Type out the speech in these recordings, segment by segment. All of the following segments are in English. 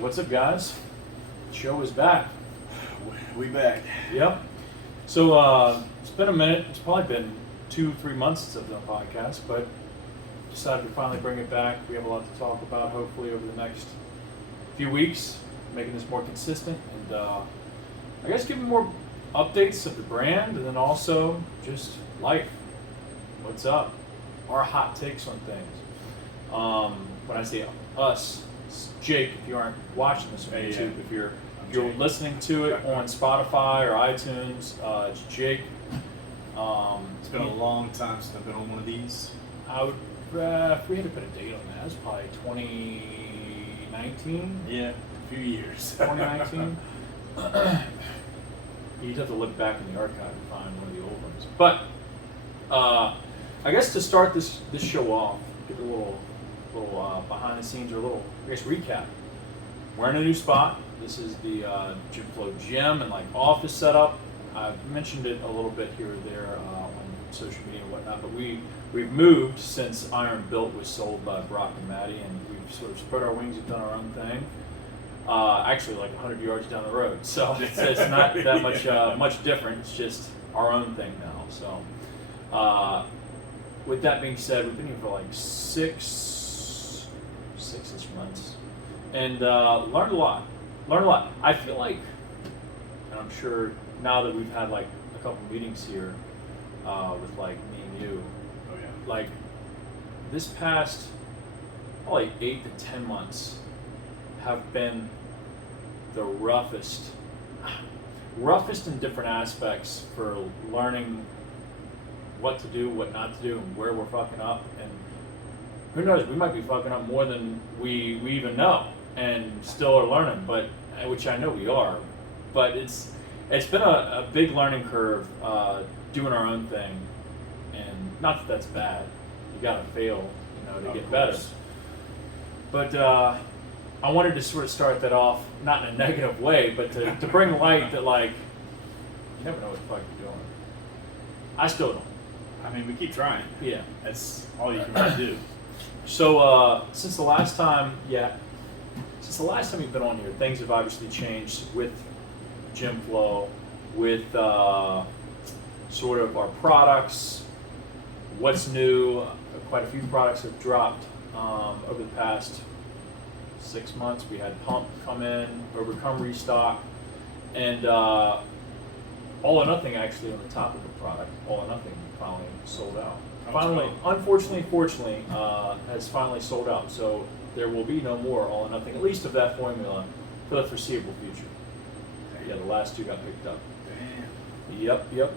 What's up, guys? The show is back. We back. Yep. So it's been a minute. It's probably been 2-3 months since I've done a podcast, but decided to finally bring it back. We have a lot to talk about, hopefully, over the next few weeks, making this more consistent and I guess giving more updates of the brand and then also just life. What's up? Our hot takes on things. When I say us, it's Jake, if you aren't watching this on YouTube, if you're listening to it on Spotify or iTunes, it's Jake. It's been a long time since I've been on one of these. I would, if we had to put a date on that, it was probably 2019. Yeah, a few years. 2019. You'd have to look back in the archive and find one of the old ones. But I guess to start this show off, get a little behind the scenes or a little, I guess, recap. We're in a new spot. This is the GymFlo gym and like office setup. I've mentioned it a little bit here or there on social media and whatnot, but we've moved since Iron Built was sold by Brock and Maddie, and we've sort of spread our wings and done our own thing. Actually, like 100 yards down the road, so it's not that much different. It's just our own thing now. So, with that being said, we've been here for like six-ish months, and learned a lot. I feel like, and I'm sure now that we've had like a couple meetings here with like me and you, like this past probably 8 to 10 months have been the roughest in different aspects for learning what to do, what not to do, and where we're fucking up. And who knows, we might be fucking up more than we even know and still are learning, but which I know we are. But it's been a big learning curve doing our own thing, and not that that's bad. You gotta fail, to get better. But I wanted to sort of start that off, not in a negative way, but to bring light that, like, you never know what the fuck you're doing. I still don't. I mean, we keep trying. Yeah. That's all you can really do. So since the last time you've been on here, things have obviously changed with GymFlo, with sort of our products, what's new. Quite a few products have dropped over the past 6 months. We had Pump come in, Overcome restock, and All or Nothing, actually, on the topic of product, All or Nothing finally sold out. Fortunately, has finally sold out. So there will be no more All or Nothing, at least of that formula, for the foreseeable future. Yeah, the last two got picked up. Damn. Yep.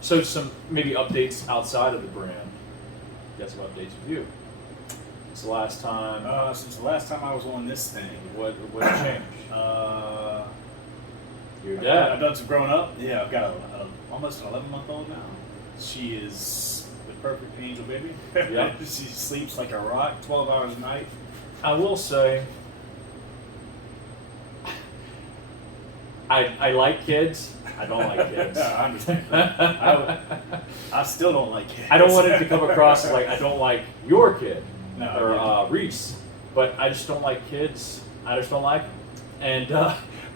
So some maybe updates outside of the brand. Got some updates with you. Since the last time I was on this thing, what changed? Your I've dad. done some growing up. Yeah, I've got almost an 11-month-old now. She is the perfect angel baby. Yep. She sleeps like a rock, 12 hours a night. I will say, I like kids. I don't like kids. I understand. I still don't like kids. I don't want it to come across as like I don't like your kid No, Reese, but I just don't like kids. I just don't like them. And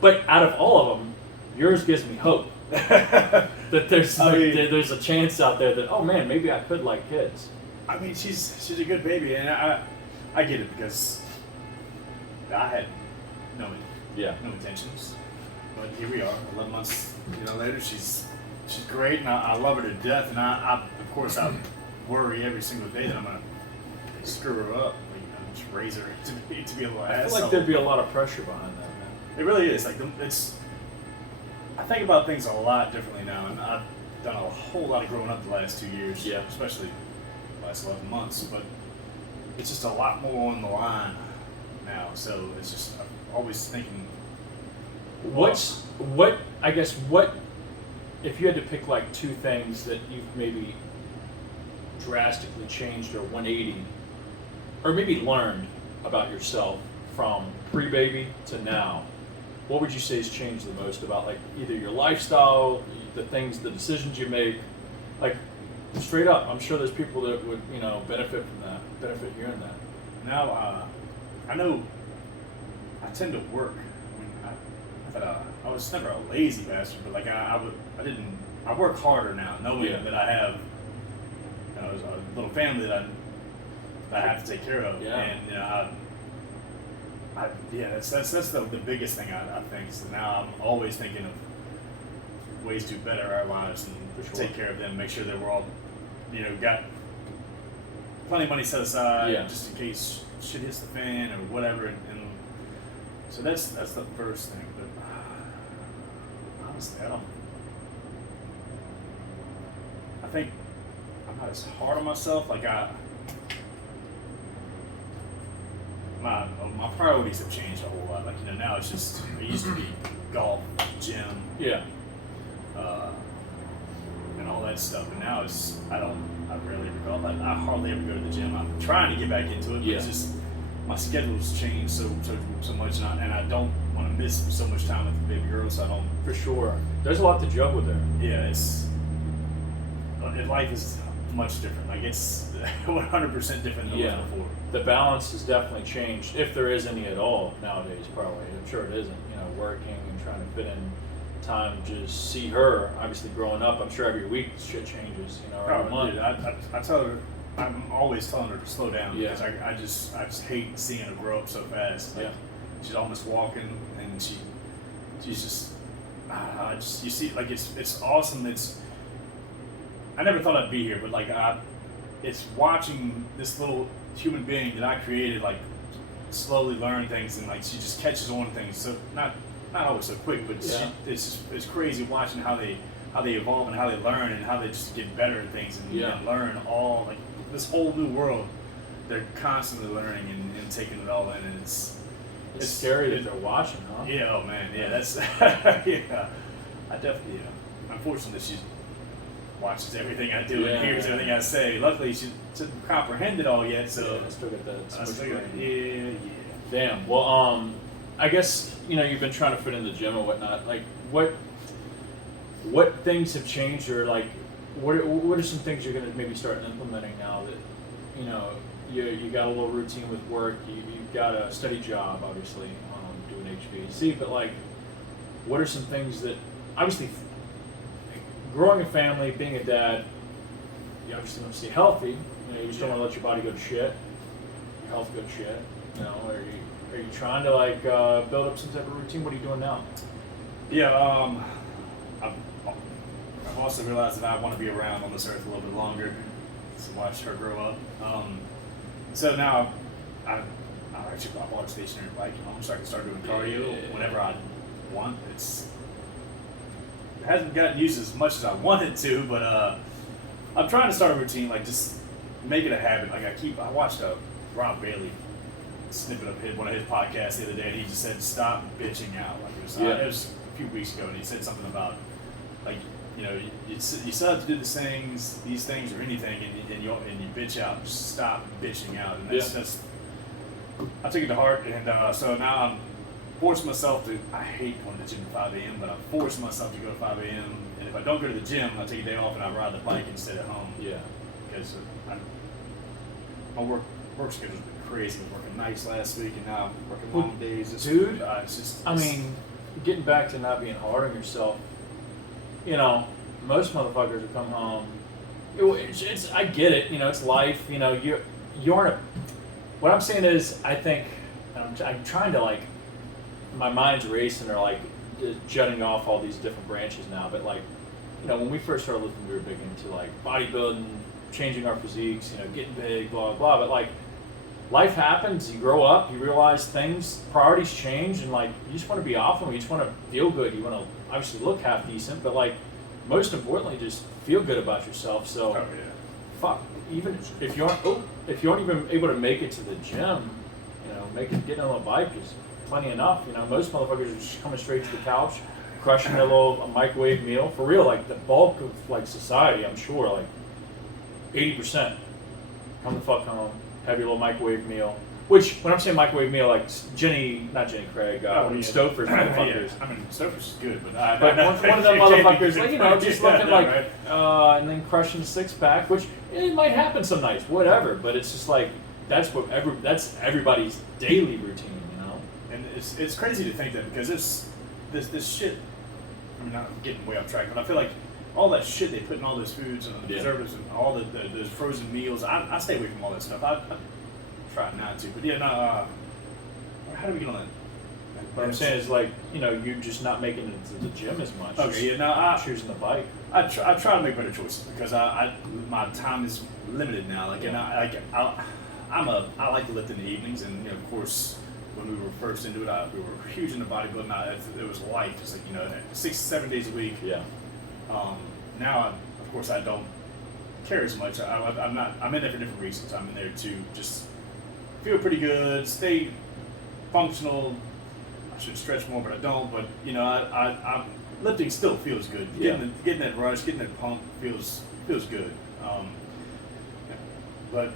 but out of all of them, yours gives me hope that there's a chance out there that, oh man, maybe I could like kids. I mean, she's a good baby, and I get it because I had no intentions. But here we are, 11 months later. She's great, and I love her to death. And I of course I worry every single day that I'm gonna screw her up, just raise her to be able to. I feel like there'd be a lot of pressure behind that, man. It really is. I think about things a lot differently now, and I've done a whole lot of growing up the last 2 years. Yeah. Especially the last 11 months, but it's just a lot more on the line now. So it's just I'm always thinking. What if you had to pick like two things that you've maybe drastically changed or 180, or maybe learned about yourself from pre-baby to now? What would you say has changed the most about like either your lifestyle, the decisions you make, like straight up? I'm sure there's people that would benefit from that, benefit hearing that. Now I know tend to work. I was never a lazy bastard, but like I work harder now, knowing that I have a little family that I have to take care of, and that's the biggest thing I think. So now I'm always thinking of ways to better our lives and take care of them, make sure that we're all, got plenty of money set aside just in case shit hits the fan or whatever, and so that's the first thing. But honestly, I think I'm not as hard on myself. Like my priorities have changed a whole lot. Like now it's just, it used to be golf, gym, and all that stuff. And now I rarely ever golf. I hardly ever go to the gym. I'm trying to get back into it, but it's just my schedule's changed so much, and I don't want to miss so much time with the baby girl. So I don't. For sure, there's a lot to juggle there. Yeah, life is much different. Like it's 100% different than it was before. The balance has definitely changed, if there is any at all nowadays. Probably, I'm sure it isn't. Working and trying to fit in time to just see her. Obviously, growing up, I'm sure every week shit changes. Every month. Dude, I tell her, I'm always telling her to slow down because I just hate seeing her grow up so fast. Like, she's almost walking, and she's just you see, like it's awesome. I never thought I'd be here, but like it's watching this little human being that I created like slowly learn things, and like she just catches on things. So not always so quick, but it's crazy watching how they evolve and how they learn and how they just get better at things and learn all like this whole new world. They're constantly learning and taking it all in, and it's scary that they're watching, huh? Yeah, oh man, yeah, that's yeah. I definitely, unfortunately, she watches everything I do and hears everything I say. Luckily, she doesn't comprehend it all yet, so I still get that. Yeah. Damn. Well, I guess you've been trying to fit in the gym and whatnot. Like, what things have changed, or like, what are some things you're gonna maybe start implementing now that you got a little routine with work, you've got a steady job, obviously, doing HVAC, but like, what are some things that obviously growing a family, being a dad, you obviously want to stay healthy. You just don't want to let your body go to shit, your health go to shit. Are you trying to like build up some type of routine? What are you doing now? Yeah, I've also realized that I want to be around on this earth a little bit longer to watch her grow up. So now I bought a stationary bike at home, so I can start doing cardio whenever I want. It hasn't gotten used as much as I wanted to, but I'm trying to start a routine, like just make it a habit. Like I watched Rob Bailey snippet of one of his podcasts the other day, and he just said, "Stop bitching out." Like it was a few weeks ago, and he said something about like you still have to do these things or anything, and you bitch out. Just stop bitching out, and that's I took it to heart, and so now I'm forcing myself to. I hate going to the gym at 5 a.m., but I'm forcing myself to go at 5 a.m. And if I don't go to the gym, I take a day off and I ride the bike instead at home. Yeah, because my work schedule's been crazy. I was working nights last week, and now I'm working long days. Dude, it's just. I mean, getting back to not being hard on yourself. Most motherfuckers will come home. I get it. It's life. You aren't. What I'm saying is, I think I'm trying to like. My mind's racing, or like jutting off all these different branches now. But like, when we first started lifting, we were big into like bodybuilding, changing our physiques, getting big, blah blah. But like, life happens. You grow up. You realize things, priorities change, and like you just want to be optimal. You just want to feel good. You want to obviously look half decent, but like most importantly, just feel good about yourself. So, fuck. Even if you aren't even able to make it to the gym, getting on a bike is plenty enough. Most motherfuckers are just coming straight to the couch, crushing a microwave meal. For real, like the bulk of like society, I'm sure, like 80%, come the fuck home, have your little microwave meal. Which, when I'm saying microwave meal, like not Jenny Craig, Stouffer's motherfuckers. I mean, Stouffer's is good, but one of them motherfuckers, like, just looking like, and then crushing a 6-pack, which it might happen some nights, whatever. But it's just like that's everybody's daily routine, And it's crazy to think that because this shit. I mean, I'm getting way off track, but I feel like all that shit they put in all those foods and the preservatives and all those frozen meals. I stay away from all that stuff. I try not to, but yeah, no. How do we get on that? What I'm saying is like, you're just not making it to the gym as much. Okay, yeah, no, choosing the bike. I try to make better choices because my time is limited now. Like, and I like to lift in the evenings, and of course, when we were first into it, we were huge into bodybuilding. It was life, just like 6-7 days a week. Yeah. Now, of course, I don't care as much. I'm in there for different reasons. I'm in there to just feel pretty good, stay functional. I should stretch more, but I don't. But I lifting still feels good. Getting that rush, getting that pump feels good. But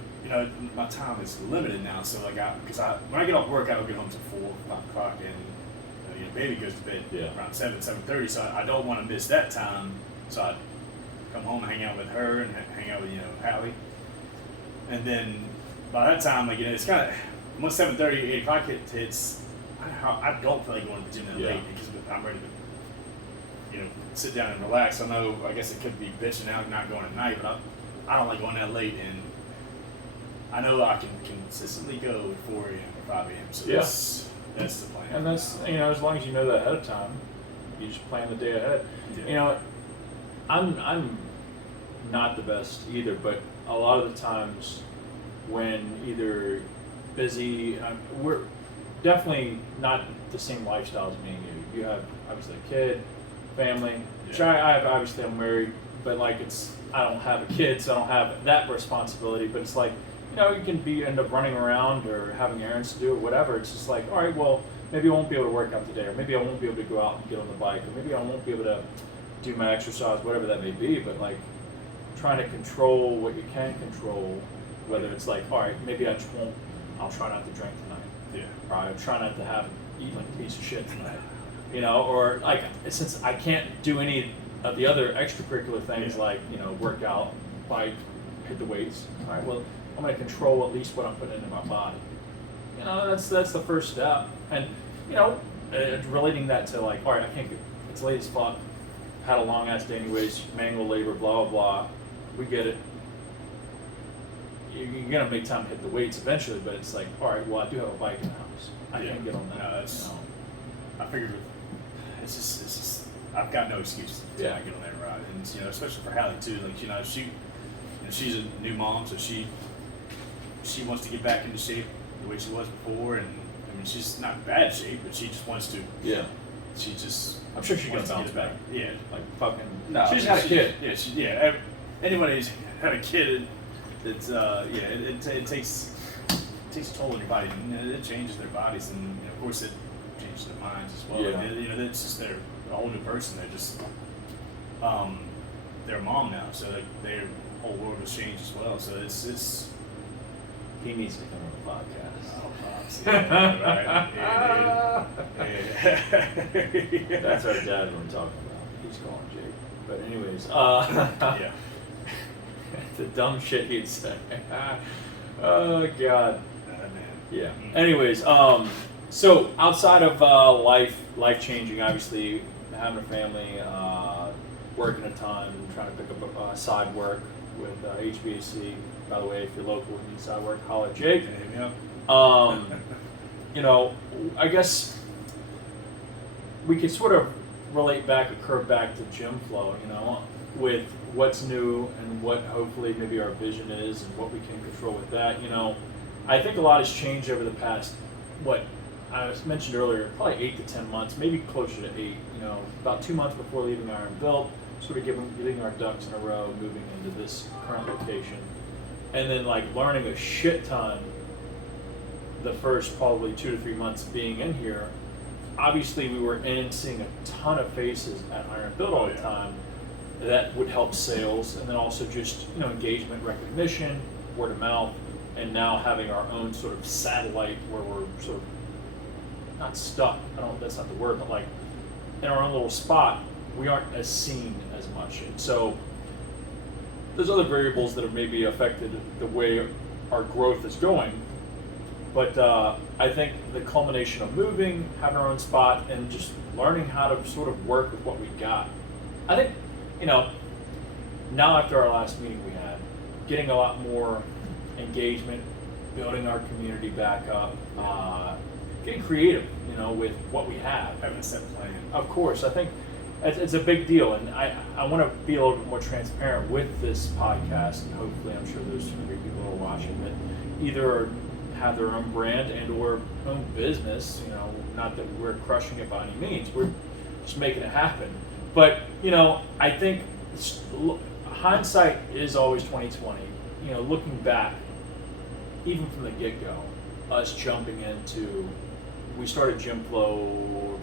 my time is limited now. So like, when I get off work, I don't get home till 4-5 o'clock, and baby goes to bed around 7:30. So I don't want to miss that time. So I come home and hang out with her and hang out with Hallie, and then by that time, like it's kind of once 7:30, 8 o'clock hits. I don't feel like going to the gym that late because I'm ready to sit down and relax. I guess it could be bitching out not going at night, but I don't like going that late, and I know I can consistently go at 4 a.m. or 5 a.m. So that's the plan. And that's as long as you know that ahead of time, you just plan the day ahead. Yeah. I'm not the best either, but a lot of the times when either busy, we're definitely not the same lifestyle as me and you. You have obviously a kid, family. Which I'm married, but like I don't have a kid, so I don't have that responsibility. But it's like you can end up running around or having errands to do or whatever. It's just like, all right, well, maybe I won't be able to work out today, or maybe I won't be able to go out and get on the bike, or maybe I won't be able to do my exercise, whatever that may be. But like trying to control what you can control, whether it's like, all right, maybe I'll try not to drink tonight. Yeah. Or I'll try not to eat like a piece of shit tonight. Or like, since I can't do any of the other extracurricular things like, work out, bike, hit the weights. All right, well, I'm going to control at least what I'm putting into my body. That's the first step. And, relating that to like, all right, I can't get, it's late as fuck, had a long ass day anyways, manual labor, blah, blah, blah. We get it. You're going to make time to hit the weights eventually, but it's like, all right, well, I do have a bike in the house. I can't get on that. No, I figured it's just I've got no excuse to not get on that ride, and especially for Hallie too. Like she's a new mom, so she wants to get back into shape the way she was before, and I mean she's not in bad shape, but she just wants to. Yeah. She just. I'm sure she's gonna bounce back. Yeah. Like fucking. No. She's had a kid. Yeah. Anybody who's had a kid, it's it takes a toll on your body, and it changes their bodies, and of course it changes their minds as well. Yeah. It's just they're a whole new person. They're just they're a mom now, so their whole world has changed as well. So it's he needs to come on the podcast. Oh, pops. Yeah, right. Yeah. That's our dad we're talking about. He's calling Jake. But anyways, yeah. the dumb shit he'd say. Oh God. Man. Yeah. Anyways, so outside of life changing, obviously having a family, working a ton, trying to pick up side work with HVAC. By the way, if you're local and need side work, holler at Jake. Yeah. I guess we could sort of relate back or curve back to GymFlo, with what's new and what hopefully maybe our vision is and what we can control with that. I think a lot has changed over the past, what I mentioned earlier, probably 8 to 10 months, maybe closer to 8, about 2 months before leaving Iron Built, sort of getting our ducks in a row, moving into this current location. And then like learning a shit ton the first probably 2 to 3 months being in here. Obviously we were seeing a ton of faces at Iron Built all the time. That would help sales, and then also just engagement, recognition, word of mouth, and now having our own sort of satellite where we're sort of not stuck. That's not the word, but like in our own little spot, we aren't as seen as much. And so there's other variables that have maybe affected the way our growth is going. But I think the culmination of moving, having our own spot, and just learning how to sort of work with what we got. I think, you know, now after our last meeting we had, getting a lot more engagement, building our community back up, getting creative, you know, with what we have. Having a set plan. Of course, I think it's a big deal, and I want to be a little bit more transparent with this podcast, and hopefully I'm sure there's some great people who are watching that either have their own brand and or own business, you know, not that we're crushing it by any means, we're just making it happen. But, you know, I think hindsight is always 2020. You know, looking back, even from the get-go, us jumping into, we started GymFlo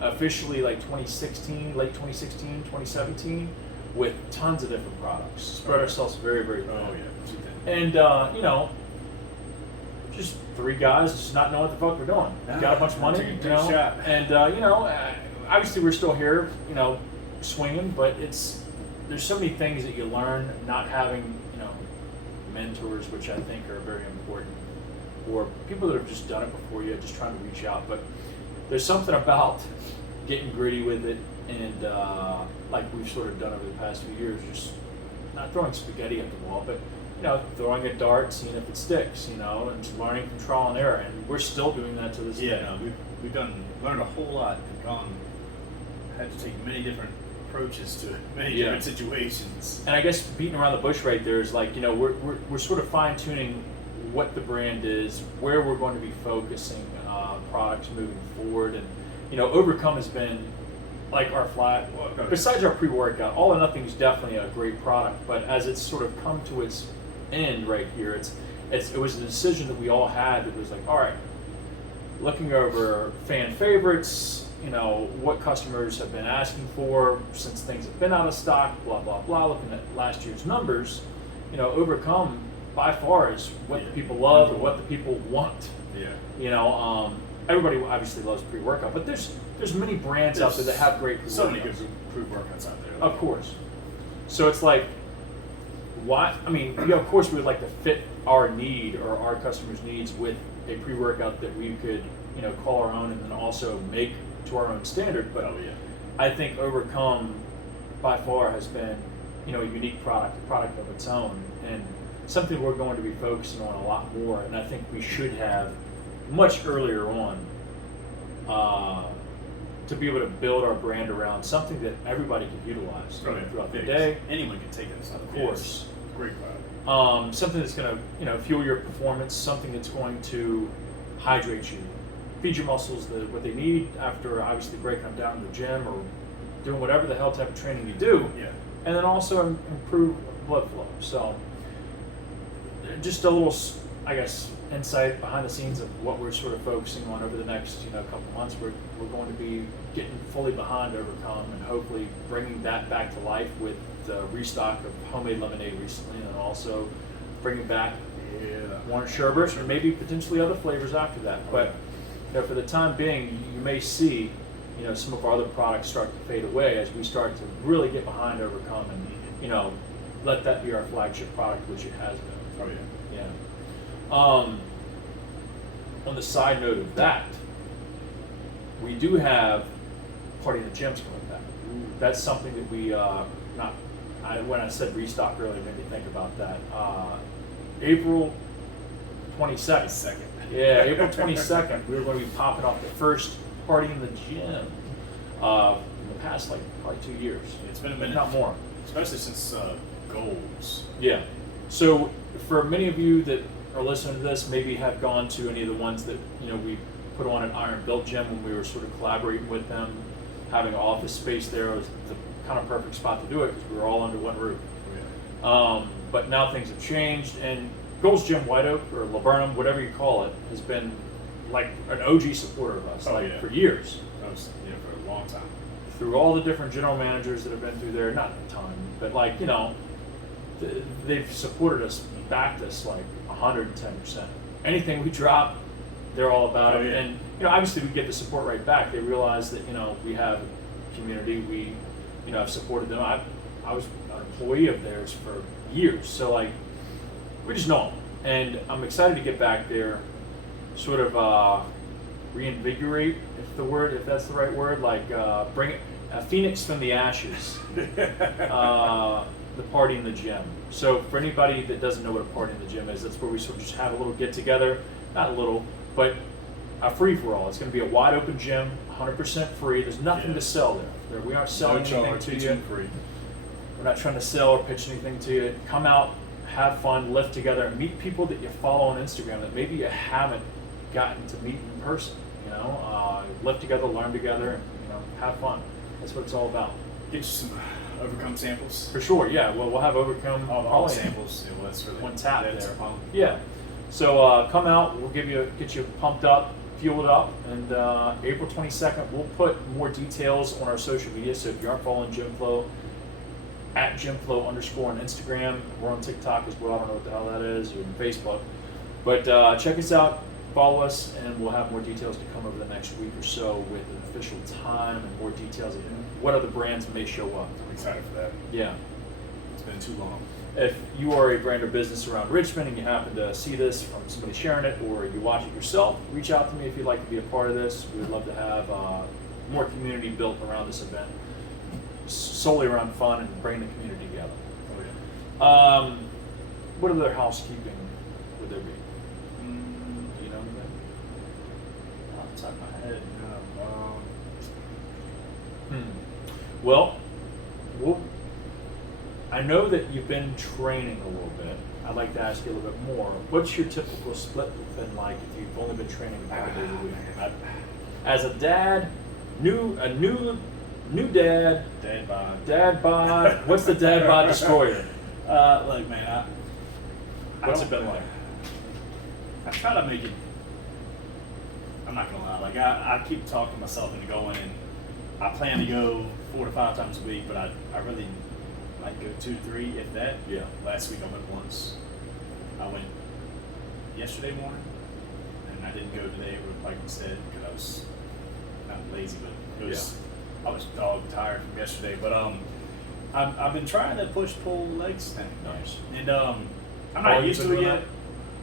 officially like 2016, late 2016, 2017, with tons of different products. Spread ourselves very, very thin. Oh yeah. And, you know, just three guys just not knowing what the fuck we're doing. Got a bunch of money, you know, shot. and, you know, obviously we're still here, you know, swinging, but there's so many things that you learn not having, you know, mentors, which I think are very important, or people that have just done it before you, just trying to reach out. But there's something about getting gritty with it, and like we've sort of done over the past few years, just not throwing spaghetti at the wall, but you know, throwing a dart, seeing if it sticks, you know, and just learning from trial and error. And we're still doing that to this day. Yeah, no, we've learned a whole lot and had to take many different approaches to many different situations. And I guess beating around the bush right there is like, you know, we're sort of fine tuning what the brand is, where we're going to be focusing products moving forward, and you know, Overcome has been like our flat. Besides our pre-workout, All or Nothing is definitely a great product, but as it's sort of come to its end right here, it was a decision that we all had. It was like, all right, looking over fan favorites, you know, what customers have been asking for since things have been out of stock, blah blah blah. Looking at last year's numbers, you know, Overcome by far is what the people love or what the people want. Yeah. You know, everybody obviously loves pre-workout, but there's many brands out there that have great pre-workouts. So many good pre-workouts out there. Of course. So it's like, why? I mean, yeah, of course we would like to fit our need or our customers' needs with a pre-workout that we could, you know, call our own and then also make to our own standard. But I think Overcome by far has been, you know, a unique product, a product of its own, and something we're going to be focusing on a lot more. And I think we should have much earlier on to be able to build our brand around something that everybody can utilize throughout the day. Anyone can take this, of course. Great product. Something that's going to, you know, fuel your performance. Something that's going to hydrate you, feed your muscles what they need after obviously breaking them down in the gym or doing whatever the hell type of training you do. Yeah. And then also improve blood flow. So just a little, I guess, insight behind the scenes of what we're sort of focusing on over the next, you know, couple months. We're going to be getting fully behind Overcome and hopefully bringing that back to life with the restock of homemade lemonade recently, and then also bringing back orange sherbet and maybe potentially other flavors after that. But you know, for the time being, you may see, you know, some of our other products start to fade away as we start to really get behind Overcome and, you know, let that be our flagship product, which it has been. Oh yeah. Yeah. On the side note of that, we do have Party in the Gyms coming back. That's something that we when I said restock earlier, it made me think about that. April 22nd. Yeah, April 22nd, we were going to be popping off the first Party in the Gym in the past, like, probably 2 years. It's been a minute. Not more. Especially since Goals. Yeah. So for many of you that are listening to this, maybe have gone to any of the ones that, you know, we put on at Iron Built Gym when we were sort of collaborating with them, having office space there was the kind of perfect spot to do it because we were all under one roof. Oh, yeah. But now things have changed, and Gold's Gym White Oak or Laburnum, whatever you call it, has been like an OG supporter of us, for years. That was, for a long time. Through all the different general managers that have been through there, not a ton, but like, you know, they've supported us, backed us like 110%. Anything we drop, they're all about it. Yeah. And, you know, obviously we get the support right back. They realize that, you know, we have a community, we, you know, have supported them. I was an employee of theirs for years, so like, we just know them. And I'm excited to get back there sort of reinvigorate, if that's the right word, like bring a phoenix from the ashes. The party in the gym. So for anybody that doesn't know what a party in the gym is, that's where we sort of just have a little get together, not a little, but a free for all. It's going to be a wide open gym, 100% free. There's nothing to sell there. We aren't selling anything to you. Free. We're not trying to sell or pitch anything to you. Come out, have fun, lift together, and meet people that you follow on Instagram that maybe you haven't gotten to meet in person. Lift together, learn together, and have fun. That's what it's all about. Get you some Overcome samples. For sure, yeah. Well, we'll have Overcome all the samples. Yeah, well, that's really one tap there. Fun. Yeah. So come out. We'll get you pumped up, fueled up, and April 22nd, we'll put more details on our social media. So if you aren't following GymFlo, at GymFlo_ on Instagram. We're on TikTok as well. I don't know what the hell that is, or Facebook. But check us out, follow us, and we'll have more details to come over the next week or so with an official time and more details of what other brands may show up. I'm excited for that. Yeah. It's been too long. If you are a brand or business around Richmond and you happen to see this from somebody sharing it, or you watch it yourself, reach out to me if you'd like to be a part of this. We would love to have more community built around this event, solely around fun and bring the community together. Oh, yeah. What other housekeeping would there be? Do you know anything? Off the top of my head, no. Well, I know that you've been training a little bit. I'd like to ask you a little bit more. What's your typical split been like if you've only been training a couple days a week? As a dad, new dad. Dad bod. What's the dad bod destroyer? Look, man, What's it been like? I try to make it. I'm not gonna lie. Like I keep talking myself into going, and I plan to go 4 to 5 times a week, but I really might go 2 to 3, if that. Yeah. Last week I went once. I went yesterday morning, and I didn't go today, like instead, because I was not lazy, but it was. I was dog tired from yesterday, but I've been trying to push pull legs thing. Nice. And I'm not used to it yet.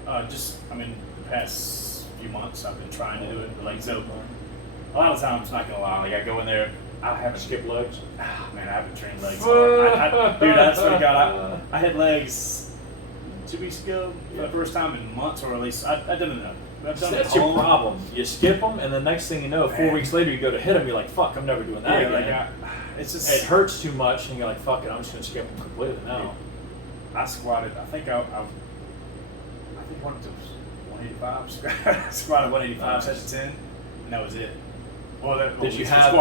The past few months I've been trying to do it. But like so, a lot of times, not gonna lie, like I go in there, I haven't Skip legs. Man, I haven't trained legs. Dude, I swear to God, I had legs 2 weeks ago for the first time in months, or at least I don't know. That's your problem. You skip them, and the next thing you know, 4 weeks later, you go to hit them. You're like, "Fuck, I'm never doing that again." It's just it hurts too much, and you're like, "Fuck it, I'm just gonna skip them completely now." I squatted. I think I went to 185. Squatted 185, set to 10, and that was it. Well, did you have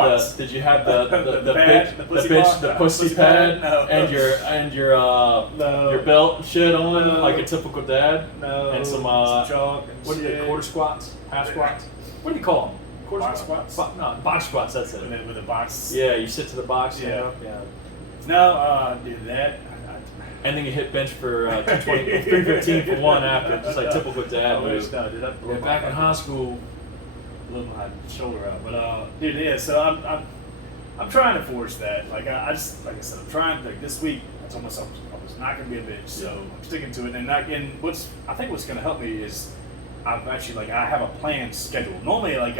the pussy pad No. and your belt and shit on like a typical dad? No. And some chalk and what are they, quarter squats, half squats? What do you call them? Quarter box squats? No, box squats. That's it. With a box. Yeah, you sit to the box. Yeah. Yeah. No, do that. And then you hit bench for 220, 315 for one after, just like typical dad move. No, dude, Yeah, back in high school. Blew my shoulder out, but dude, yeah. So I'm trying to force that. Like I just, like I said, I'm trying. Like this week, I told myself I was not gonna be a bitch, so I'm sticking to it. And I think what's gonna help me is I've actually I have a planned schedule. Normally, I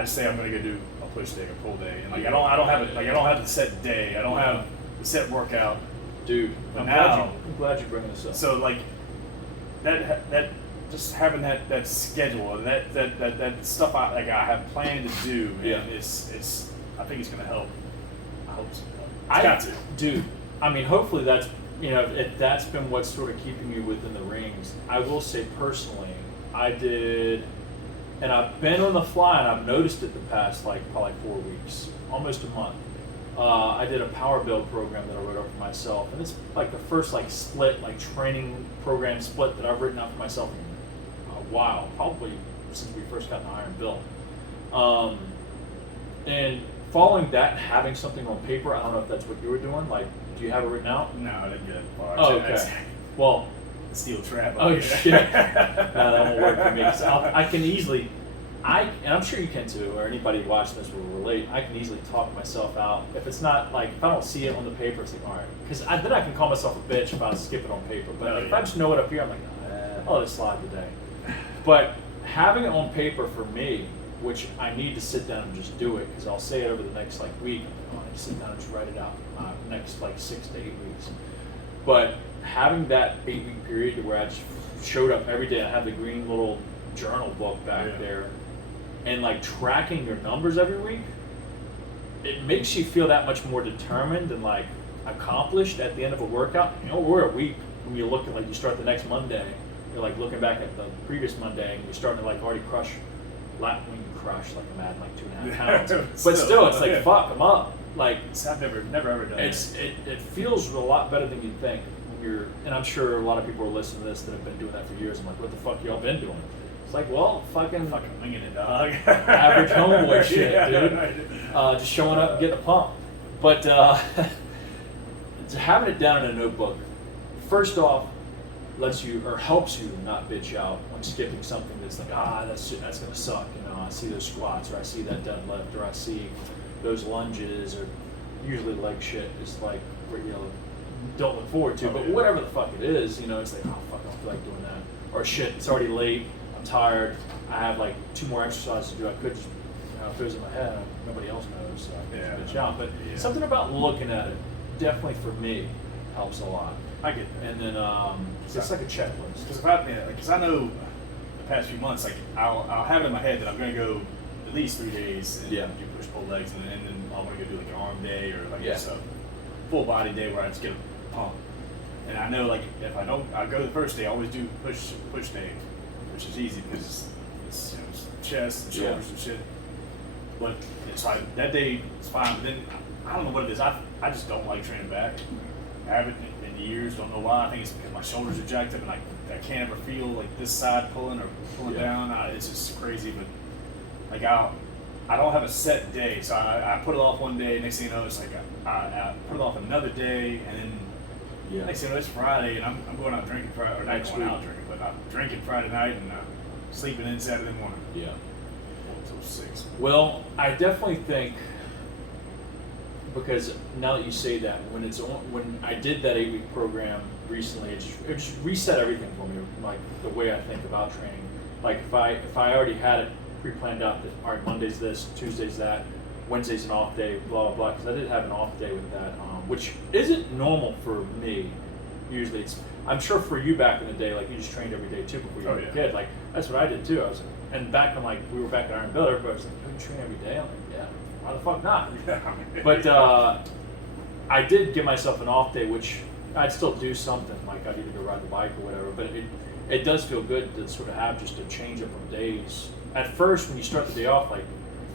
just say I'm gonna go do a push day or pull day, and I don't have it. I don't have the set day. I don't have the set workout. Dude, I'm glad you're bringing this up. So that just having that schedule and that stuff I have planned to do, man, it's I think it's gonna help. I hope so. It's got to. Dude, I mean, hopefully that's if that's been what's sort of keeping you within the rings. I will say personally, I did, and I've been on the fly, and I've noticed it the past probably 4 weeks, almost a month. I did a power build program that I wrote up for myself, and it's like the first split training program split that I've written out for myself in a while, probably since we first got an iron built. And following that, having something on paper, I don't know if that's what you were doing. Do you have it written out? No, I didn't get it far. Oh, okay. Well, the steel trap. Oh shit! No, that won't work for me. 'Cause I can easily. And I'm sure you can too, or anybody watching this will relate. I can easily talk myself out. If it's not if I don't see it on the paper, it's all right. Because then I can call myself a bitch if I skip it on paper. But if I just know it up here, I'm like, I'll let it slide today. But having it on paper for me, which I need to sit down and just do it, because I'll say it over the next like week. I need to sit down and just write it out next like 6 to 8 weeks. But having that 8 week period to where I just showed up every day, I have the green little journal book back there, and like tracking your numbers every week, it makes you feel that much more determined and like accomplished at the end of a workout. You know, we're a week when you're looking like you start the next Monday, you're like looking back at the previous Monday and you're starting to like already crush, like a mad like 2.5 pounds. But still, it's like fuck, I'm up. Like I've never ever done it. It feels a lot better than you'd think when you're, and I'm sure a lot of people are listening to this that have been doing that for years. I'm like, what the fuck y'all been doing? It's like, well, fucking winging it, dog. Average homeboy shit, dude. Just showing up and getting a pump. But having it down in a notebook, first off, lets you or helps you not bitch out when skipping something that's like, that's gonna suck. You know, I see those squats, or I see that deadlift, or I see those lunges, or usually leg shit is like where you know don't look forward to. But whatever the fuck it is, you know, it's like, oh fuck, I don't feel like doing that. Or shit, it's already late. I'm tired. I have like 2 more exercises to do. I could just, you know, if it was in my head, nobody else knows, so I can bitch out. But something about looking at it, definitely for me, helps a lot. I get that. And then it's like a checklist. Because I know the past few months, like I'll have it in my head that I'm going to go at least 3 days and do push pull legs, and then I want to go do like an arm day or like just a full body day where I just get a pump. And I know like if I go the first day, I always do push day, which is easy because it's, you know, it's chest and shoulders and shit. But it's like that day is fine. But then I don't know what it is. I just don't like training back. I haven't in years. Don't know why. I think it's because my shoulders are jacked up and I can't ever feel like this side pulling or pulling down. It's just crazy. But like I don't have a set day, so I put it off one day. Next thing you know, it's like I put it off another day, and then next thing you know, it's Friday, and I'm going out drinking Friday, or not going out drinking, but I'm drinking Friday night and sleeping in Saturday morning. Yeah. Until 6. Well, I definitely think, because now that you say that, when I did that 8 week program recently, it just reset everything for me, like the way I think about training. Like if I already had it pre-planned out that, all right, Monday's this, Tuesday's that, Wednesday's an off day, blah blah blah. Because I did have an off day with that, which isn't normal for me. Usually, I'm sure for you back in the day, like you just trained every day too before you were a kid. Like that's what I did too. And back when like we were back at Iron Builder, everybody was like, "You train every day?" I'm like, "Yeah, why the fuck not?" But I did give myself an off day, which I'd still do something. Like I'd either go ride the bike or whatever. But it does feel good to sort of have just a change up of days. At first, when you start the day off, like,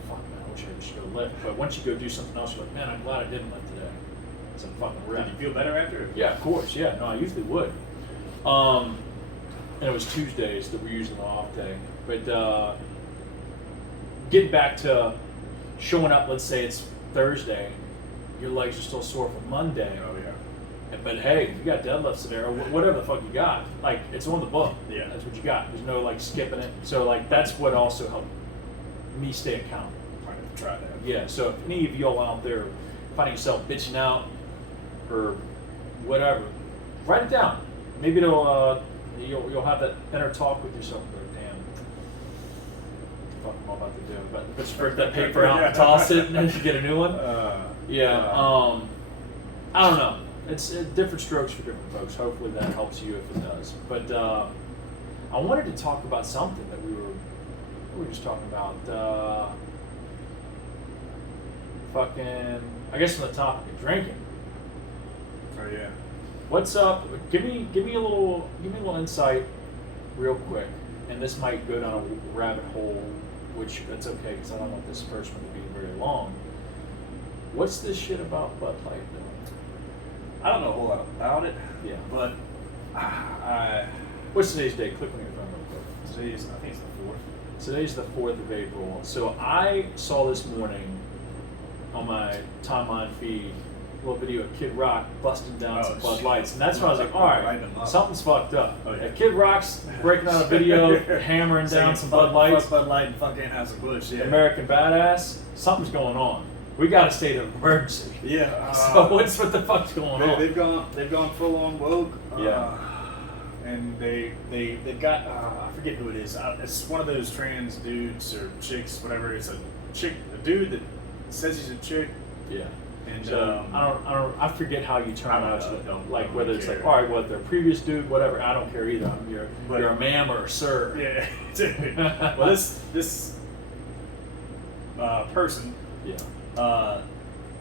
fuck man, I wish I could just go lift. But once you go do something else, you're like, man, I'm glad I didn't lift today. It's a fucking rip. Did you feel better after? Yeah, of course. Yeah, no, I usually would. And it was Tuesdays that were usually my off day. But getting back to showing up, let's say it's Thursday, your legs are still sore from Monday. Oh, yeah. But hey, you got deadlifts today or whatever the fuck you got. Like, it's on the book. Yeah. That's what you got. There's no, like, skipping it. So, like, that's what also helped me stay accountable. Try that. Yeah, so if any of y'all out there finding yourself bitching out or whatever, write it down. Maybe it'll you'll have that inner talk with yourself and go, damn, what the fuck am I about to do? But just rip that paper out and toss it and then you get a new one. I don't know. It's different strokes for different folks. Hopefully that helps you if it does. But I wanted to talk about something that we were just talking about. I guess on the topic of drinking. Oh yeah. What's up? Give me a little insight, real quick. And this might go down a rabbit hole, which that's okay because I don't want this first one to be very long. What's this shit about Bud Light doing? I don't know a whole lot about it. Yeah. But what's today's date? Click on your phone real quick. I think it's the 4th. Today's the 4th of April. So I saw this morning on my timeline feed a little video of Kid Rock busting down some Bud Lights. And that's when I was like, all right, something's fucked up. Oh, yeah. If Kid Rock's breaking out a video, hammering down some Bud Lights, Bud Light and fucking Anheuser-Busch, yeah. American Badass, something's going on. We got a state of emergency. Yeah. So what the fuck's going on? They've gone full on woke. Yeah. and they've got I forget who it is. It's one of those trans dudes or chicks, whatever. It's a dude that says he's a chick. Yeah. And so I forget how you turn out to don't like don't whether really it's care. like, all right, what their previous dude, whatever. I don't care either. You're a ma'am or a sir. Yeah. Well, this person. Yeah.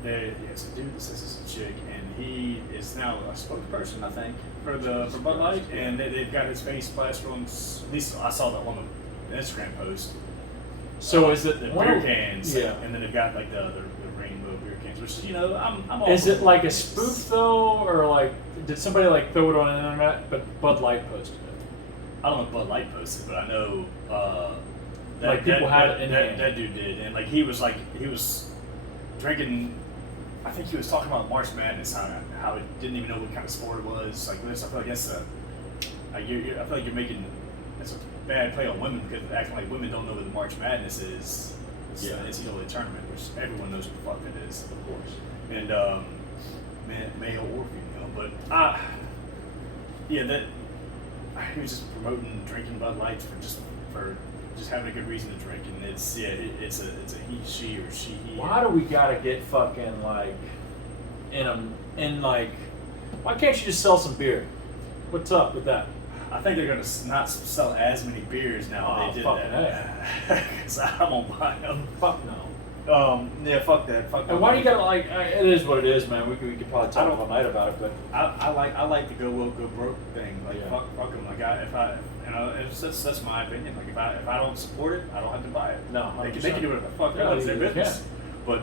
It's a dude that says he's a chick, and he is now a spokesperson, I think, for Bud Light, and they've got his face plastered on. At least I saw that one on an Instagram post. So is it the one beer of- cans? Yeah. And then they've got like the rainbow beer cans, which I'm all. Is for it like a it. spoof though, or like did somebody like throw it on the internet? But Bud Light posted it. I don't know if Bud Light posted, but I know Like, people have it in hand. that dude did, and like he was drinking. I think he was talking about March Madness, how it didn't even know what kind of sport it was. Like this, I feel like that's I feel like you're making that's a bad play on women because acting like women don't know what the March Madness is. It's Yeah. the NCAA tournament, which everyone knows what the fuck it is, Of course. and male or female. But yeah, that he was just promoting drinking Bud Lights for just having a good reason to drink, and it's a he, she, or she, he. Why do we gotta get fucking like in like? Why can't you just sell some beer? What's up with that? I think they're gonna not sell as many beers now. Oh, They did fucking that. Because I won't buy them. Fuck no. Yeah, fuck that. Fuck. And why do you gotta like? It is what it is, man. We could probably talk all night about it, but I like the go woke go broke thing. Like Yeah. fuck them. Like that's my opinion. Like if I don't support it, I don't have to buy it. No, they 100%. can do whatever the fuck they Yeah, want. It's their they business. can. But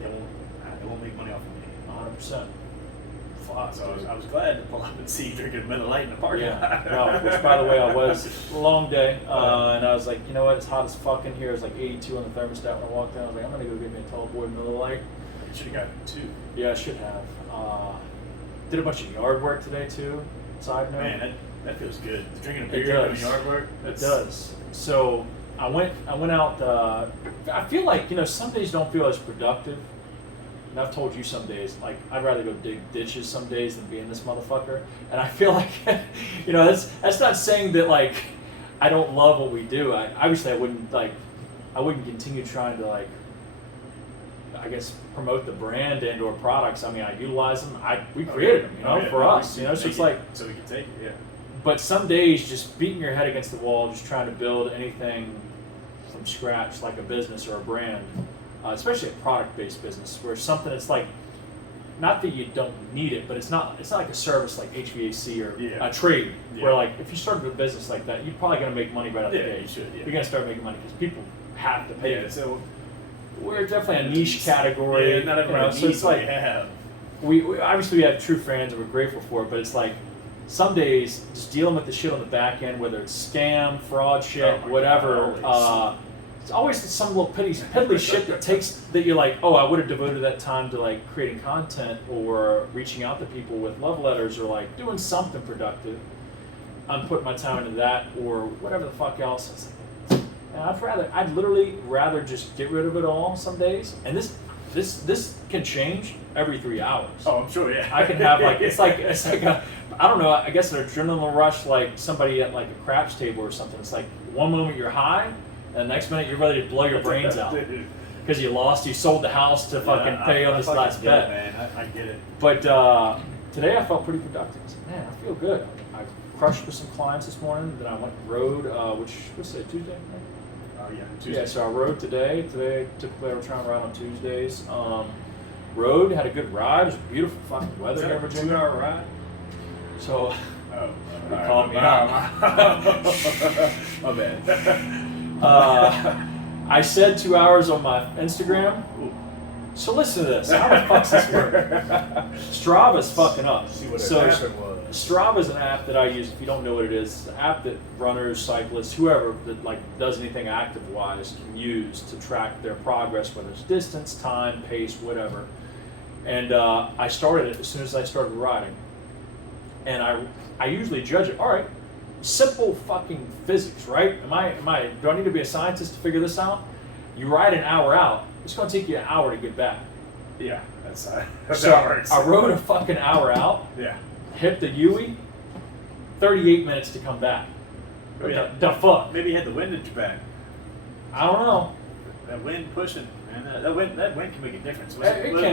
they won't make money off of me. 100%. So I was glad to pull up and see you drinking a Miller Lite in the parking lot. Yeah. No, which by the way, I was a long day, and I was like, you know what? It's hot as fuck in here. It's like 82 on the thermostat when I walked in. I was like, I'm gonna go get me a tall boy Miller Lite. You should have got two. Yeah, I should have. Did a bunch of yard work today too. Side note. Man, that feels good. Drinking a It beer doing does. yard work. It does. So I went out. I feel like some days don't feel as productive. And I've told you some days, like I'd rather go dig ditches some days than be in this motherfucker. And I feel like, that's not saying that like I don't love what we do. Obviously I wouldn't continue trying to like, I guess, promote the brand and or products. I mean, I utilize them. We created them, for us. So it's like, so we can take it. Yeah. but some days just beating your head against the wall, just trying to build anything from scratch, like a business or a brand, especially a product-based business, where something it's like, not that you don't need it, but it's not like a service like HVAC or a trade, where like if you started a business like that, you're probably going to make money right out of the gate. You should. Yeah. You're going to start making money because people have to pay. Yeah. So we're definitely a niche category. Yeah, not everyone so it's like we obviously we have true fans and we're grateful for it, but it's like some days just dealing with the shit on the back end, whether it's scam, fraud shit, whatever. It's always some little piddly shit that you're like, oh, I would have devoted that time to like creating content or reaching out to people with love letters or like doing something productive. I'm putting my time into that or whatever the fuck else. It's like, and I'd literally rather just get rid of it all some days. And this can change every 3 hours. Oh, I'm sure. Yeah. I can have like it's like I don't know. I guess an adrenaline rush, like somebody at like a craps table or something. It's like one moment you're high, and the next minute you're ready to blow your brains out because you sold the house to fucking pay on this last bet. Man, I get it. But today I felt pretty productive. I said, man, I feel good. I crushed with some clients this morning. Then I went and rode, what's today, Tuesday? Right? Yeah, Tuesday. Yeah, so I rode today. Today, typically I would try and ride on Tuesdays. Rode, had a good ride. It was beautiful fucking weather here in Virginia. 2-hour ride? So, you called me out. My bad. I said 2 hours on my Instagram. So listen to this. How the fuck's this work? Strava's fucking up. See what So happened was. Strava is an app that I use. If you don't know what it is, it's an app that runners, cyclists, whoever that like does anything active-wise can use to track their progress, whether it's distance, time, pace, whatever. And I started it as soon as I started riding. And I usually judge it. All right, simple fucking physics, right? Do I need to be a scientist to figure this out? You ride an hour out. It's going to take you an hour to get back. Yeah, that's So how it works. I rode a fucking hour out. Yeah. Hit the Yui, 38 minutes to come back. Oh, yeah. The fuck? Maybe he had the wind at your back. I don't know. That wind pushing, man. That wind can make a difference. Was It it wind? it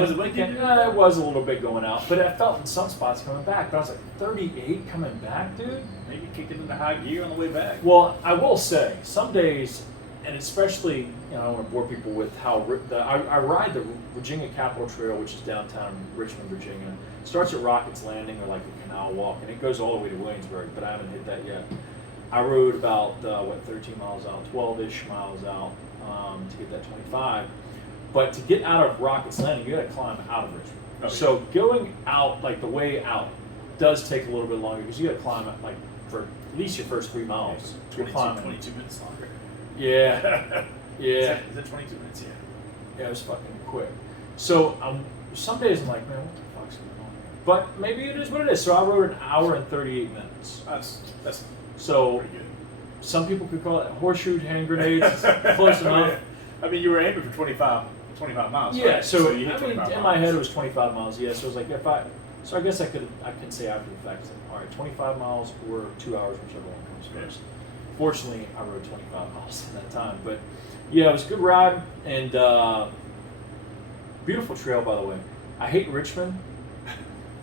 was a little bit going out, but I felt in some spots coming back. But I was like, 38 coming back, dude? Maybe kicking into high gear on the way back. Well, I will say, some days, and especially, I don't want to bore people with how I ride the Virginia Capitol Trail, which is downtown Richmond, Virginia. It starts at Rockets Landing or like the Canal Walk, and it goes all the way to Williamsburg, but I haven't hit that yet. I rode about 13 miles out, 12-ish miles out to get that 25. But to get out of Rockets Landing, you got to climb out of Richmond. Oh, yeah. So going out, like the way out, does take a little bit longer because you got to climb it like for at least your first 3 miles. Yeah, 22 minutes longer. Yeah, yeah. Is that 22 minutes? Yeah. Yeah, it was fucking quick. So some days I'm like, man, what the fuck's going on here? But maybe it is what it is. So I rode an hour and 38 minutes. That's so pretty good. Some people could call it horseshoe hand grenades. It's close enough. I mean, you were aiming for 25 miles. Yeah. Right? So you hit 25 in miles. my head it was 25 miles. Yeah. So it was like So I guess I can say after the fact, all right, 25 miles or 2 hours, whichever one comes first. Fortunately, I rode 25 miles in that time. But yeah, it was a good ride and beautiful trail, by the way. I hate Richmond.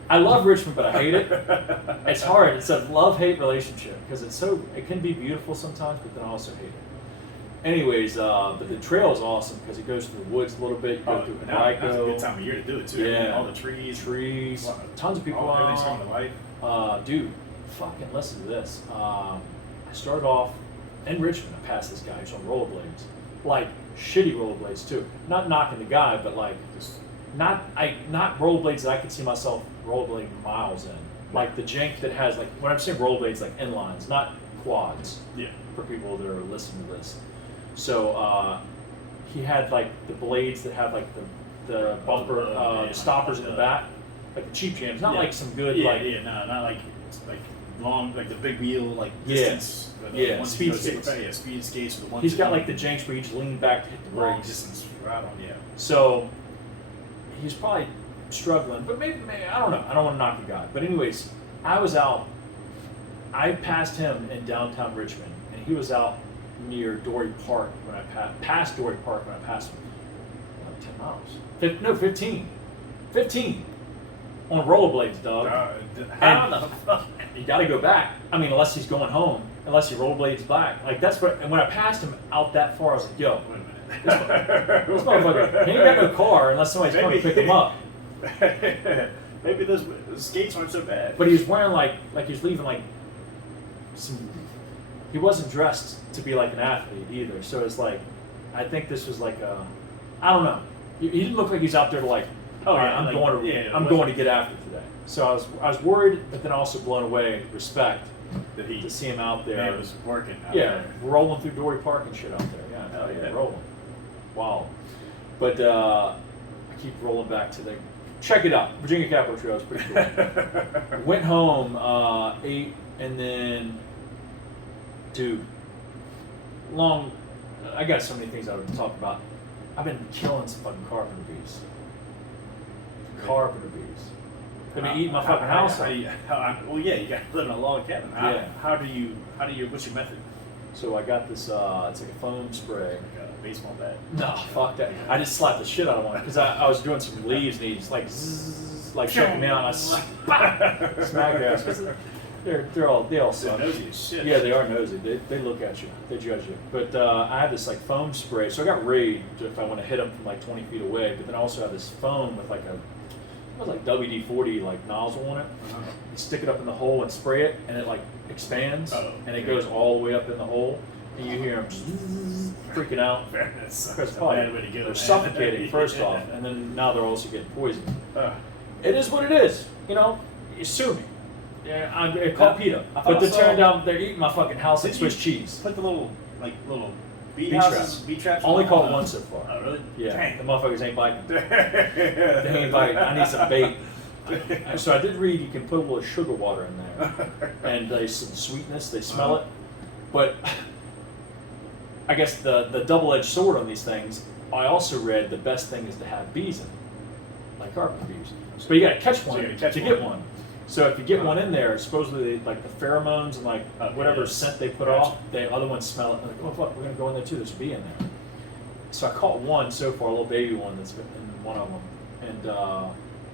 I love Richmond, but I hate it. It's hard. It's a love-hate relationship because it can be beautiful sometimes, but then I also hate it. Anyways, but the trail is awesome because it goes through the woods a little bit. You go through That's a Henrico. good time of year to do it too. Yeah. I mean, all the trees. Tons of people Everything's on. coming to life. Dude, fucking listen to this. I started off in Richmond. I passed this guy who's on rollerblades, like shitty rollerblades too. Not knocking the guy, but like Just not rollerblades that I could see myself rollerblading miles in. Like the jank that has like when I'm saying rollerblades, like inlines, not quads. yeah. For people that are listening to this. So he had like the blades that have like the bumper stoppers in the back, like the cheap jams, not like some good no, not like long, like the big wheel, like distance. Speed skates. Speed skates. Or the ones He's got like the janks where you just lean back to hit the long brakes. distance right on. Yeah. So he's probably struggling, but maybe I don't know. I don't want to knock the guy, but anyways, I was out. I passed him in downtown Richmond, and he was out near Dory Park when I passed Dory Park when I passed him. 10 miles. No, 15. 15 on rollerblades, dog. How the fuck? You got to go back. I mean, unless he's going home, unless he rollerblades back. Like that's what. And when I passed him out that far, I was like, "Yo, Wait a minute. this motherfucker, he ain't got no car unless somebody's coming to pick him up." Maybe those skates aren't so bad. But he was wearing like he was leaving like some. He wasn't dressed to be like an athlete either. So it's like, I think this was like a, I don't know. He didn't look like he's out there to like, Oh, all right, yeah, I'm like, going to yeah, I'm going to get after today. So I was worried, but then also blown away, respect that he to see him out there. man was working. Out Yeah, there. rolling through Dory Park and shit out there. Yeah, Hell yeah. rolling. Wow. But I keep rolling back to the. Check it out. Virginia Capitol Trail is pretty cool. Went home, ate, and then, dude, I got so many things I would talk about. I've been killing some fucking carpenter bees. Carpenter bees. They've been eating my fucking house up. Well, yeah, you got to live in a log cabin. How do you? What's your method? So I got this. It's like a foam spray. Like a baseball bat. No, fuck that. I just slapped the shit out of one because I was doing some leaves and he just like zzz, like shaking me out and I smack their ass. 'Cause they all suck. They're nosy as shit. Yeah, they are nosy. They look at you. They judge you. But I have this like foam spray. So I got raid if I want to hit them from like 20 feet away. But then I also have this foam with like it was like WD-40 like nozzle on it. Uh-huh. You stick it up in the hole and spray it, and it like expands, and it goes all the way up in the hole. And you hear them freaking out. Fairness. Because Way to go, they're man. suffocating first off, and then now they're also getting poisoned. It is what it is, you know. You sue me. Yeah, I call PETA. But they're tearing down. They're eating my fucking house like Swiss cheese. Put the little bee traps. Bee traps. Only caught one so far. Oh really? Yeah. Dang. The motherfuckers ain't biting. They ain't biting. I need some bait. So I did read you can put a little sugar water in there, and there's some sweetness. They smell it, but I guess the double-edged sword on these things. I also read the best thing is to have bees in them, like carpenter bees. But you got to catch one to get one. So if you get one in there, supposedly like the pheromones and like whatever scent they put off, the other ones smell it. And like, oh fuck, we're gonna go in there too. There's a bee in there. So I caught one so far, a little baby one that's been in one of them, and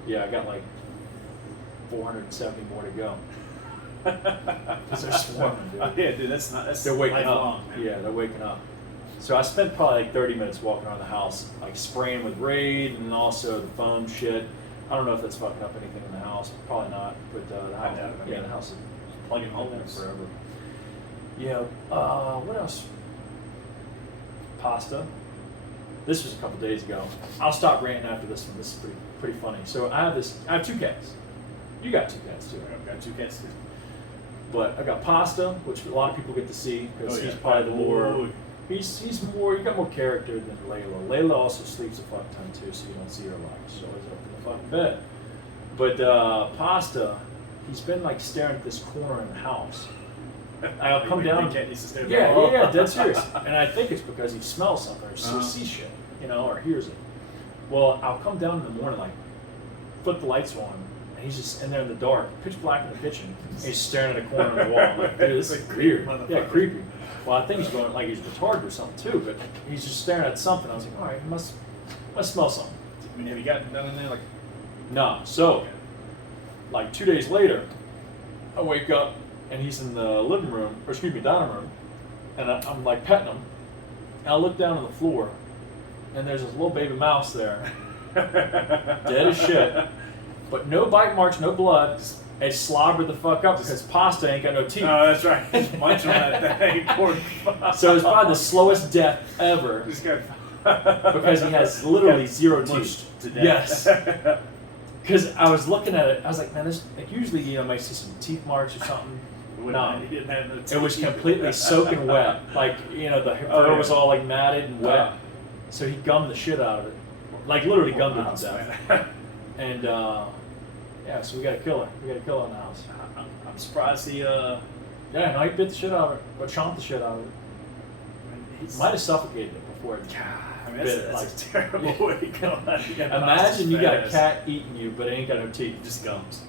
yeah, I got like 470 more to go. Because they're swarming, dude. Yeah, dude, that's they're waking up. long, man. Yeah, they're waking up. So I spent probably like 30 minutes walking around the house, like spraying with Raid and also the foam shit. I don't know if that's fucking up anything in the house. Probably not. But the house, the house is plugging in there holes forever. Yeah. What else? Pasta. This was a couple days ago. I'll stop ranting after this one. This is pretty funny. So I have 2 cats. You got 2 cats too. I've got 2 cats too. But I got Pasta, which a lot of people get to see because he's probably the more. He's more. You got more character than Layla. Layla also sleeps a fuck ton too, so you don't see her a lot. She's always up in the fucking bed. But Pasta, he's been like staring at this corner in the house. I'll come down. Yeah, dead serious. And I think it's because he smells something or sees shit, or hears it. Well, I'll come down in the morning, like, flip the lights on, and he's just in there in the dark, pitch black in the kitchen. And he's staring at a corner of the wall. I'm like, dude, this is weird. Yeah, creepy. Well, I think he's going like he's retarded or something too, but he's just staring at something. I was like, all right, he must smell something. I mean, have you gotten down in there like? No. So, like 2 days later, I wake up. And he's in the living room, or excuse me, dining room, and I'm like petting him. And I look down on the floor, and there's this little baby mouse there, dead as shit, but no bite marks, no blood. It slobbered the fuck up because Pasta ain't got no teeth. Oh, that's right. He's munching on that thing. So it's probably the slowest death ever because he has literally 0 teeth. To death. Yes. Because I was looking at it, I was like, man, this like usually might see some teeth marks or something. No, it was completely soaking wet. Like the fur was all like matted and wet. So he gummed the shit out of it, like literally gummed it to death. And yeah, so we got to kill her. We got to kill her in the house. I'm surprised he. Yeah, no, he bit the shit out of it, but chomped the shit out of it. He might have suffocated it before. I mean, that's a terrible way to go. Imagine you got a cat eating you, but it ain't got no teeth. Just gums.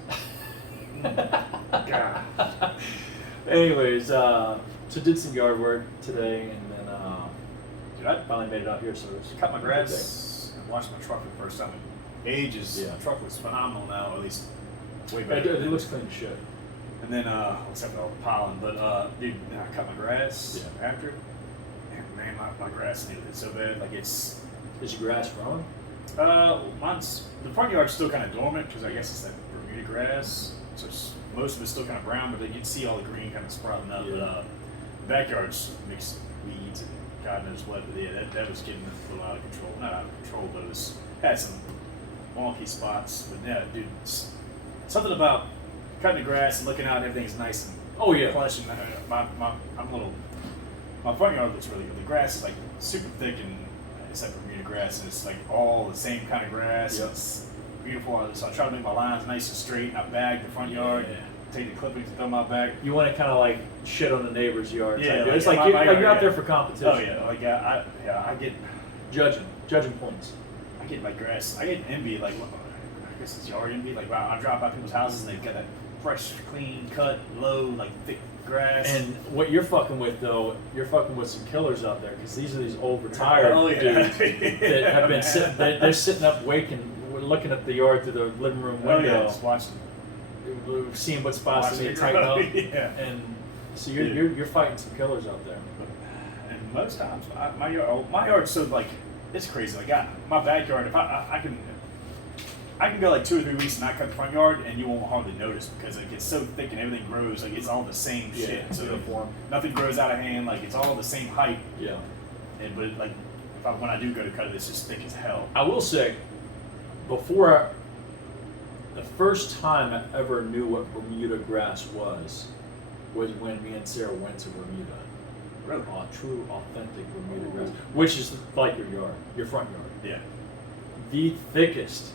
God. Anyways, so did some yard work today, and then dude, I finally made it out here. So cut my grass and washed my truck for the first time in ages. Yeah. My truck looks phenomenal now, at least way better. It looks clean as shit. And then, except for all the pollen, but dude, I cut my grass after. And man, my grass needed it so bad. Like it's. Is your grass growing? Mine's the front yard's still kind of dormant because I guess it's that Bermuda grass. So most of it's still kind of brown, but you can see all the green kind of sprouting up. Yeah. But the backyard's mixed weeds and God knows what. But yeah, that was getting a little out of control. Not out of control, but it had some wonky spots. But yeah, dude, something about cutting the grass and looking out and everything's nice and plush. And my front yard looks really good. The grass is like super thick and it's like Bermuda grass, and it's like all the same kind of grass. Yep. It's beautiful. So I try to make my lines nice and straight. I bag the front yard, take the clippings, and throw them out back. You want to kind of like shit on the neighbor's yard. Yeah, it's like you're out there for competition. Oh yeah, like I get judging points. I get like grass. I get envy. Like I guess it's yard envy. Like I drive by people's houses and they've got that fresh, clean cut, low, like thick grass. And what you're fucking with though, you're fucking with some killers out there because these are these old retired dudes that have been sitting. They're sitting up looking at the yard through the living room window, just watching, seeing what spots they need to tighten up. And so you're fighting some killers out there. And most times, my yard's so like it's crazy. Like my backyard, if I can go like 2 or 3 weeks and not cut the front yard, and you won't hardly notice because it gets so thick and everything grows. Like it's all the same shit. So uniform. Nothing grows out of hand. Like it's all the same height. Yeah. But like when I do go to cut it, it's just thick as hell. I will say, the first time I ever knew what Bermuda grass was when me and Sarah went to Bermuda. Really? True, authentic Bermuda grass, which is like your front yard. Yeah. The thickest.